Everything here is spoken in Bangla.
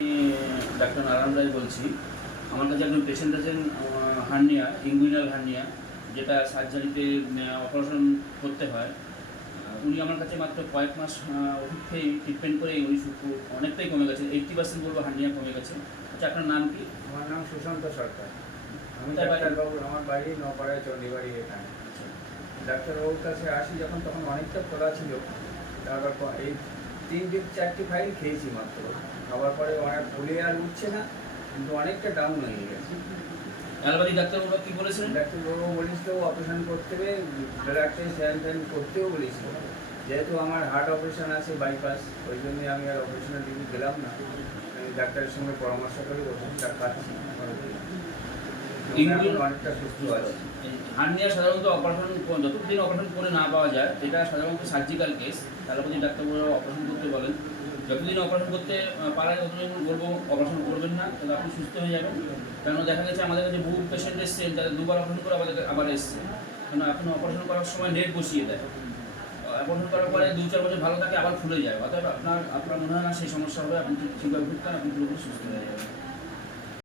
আমি ডাক্তার নারায়ণ রায় বলছি। আমার কাছে একজন পেশেন্ট আছেন, হার্নিয়া, ইঙ্গুইনাল হার্নিয়া, যেটা সার্জারিতে অপারেশন করতে হয়। উনি আমার কাছে মাত্র কয়েক মাস ওষুধ খেয়ে ট্রিটমেন্ট করে উনি অনেকটাই কমে গেছে, 80% বলবো হার্নিয়া কমে গেছে। আচ্ছা, আপনার নাম কি? আমার নাম সুশান্ত সরকার। আমি কোথায় বাড়ি? ডাক্তারবাবু, আমার বাড়ি নপাড়ায়, চণ্ডীবাড়ি এখানে। ডাক্তারবাবুর কাছে আসি যখন, তখন অনেকটা খোলা ছিল। তারপর এই 3-4টি ফাইল খেয়েছি মাত্র। খাওয়ার পরে অনেক ফুলে আর উঠছে না, কিন্তু অনেকটা ডাউন হয়ে গেছে। অ্যালোপ্যাথি ডাক্তারবাবু কী বলেছিলেন? ডাক্তারবাবু বলেছিল অপারেশন করতে হবে, ব্লাড টেস্ট হ্যান করতেও বলেছিল। যেহেতু আমার হার্ট অপারেশন আছে, বাইপাস, ওই জন্যই আমি আর অপারেশনের দিকে গেলাম না। আমি ডাক্তারের সঙ্গে পরামর্শ করে ওষুধটা খাচ্ছি। অনেকটা সুস্থ আছে। হার্নিয়া সাধারণত অপারেশন, যতদিন অপারেশন করে না পাওয়া যায়, এটা সাধারণত সার্জিক্যাল কেস। অ্যালোপ্যাথি ডাক্তারবাবু অপারেশন করতে বলেন। যতদিন অপারেশন করতে পারায় ততদিন বলবো অপারেশন করবেন না, তাহলে আপনি সুস্থ হয়ে যাবেন। কেন দেখা গেছে আমাদের কাছে বহু পেশেন্ট এসছেন যাদের দুবার অপারেশন করে আবার এসছে। কেন এখন অপারেশন করার সময় নেট বসিয়ে দেয়, অপারেশন করার পরে 2-4 বছর ভালো থাকে, আবার ফুলে যায়। অতএব আপনার মনে হয় না সেই সমস্যা হবে। আপনি ঠিকভাবে ভুগতেন, আপনি পুরোপুরি সুস্থ হয়ে যাবেন।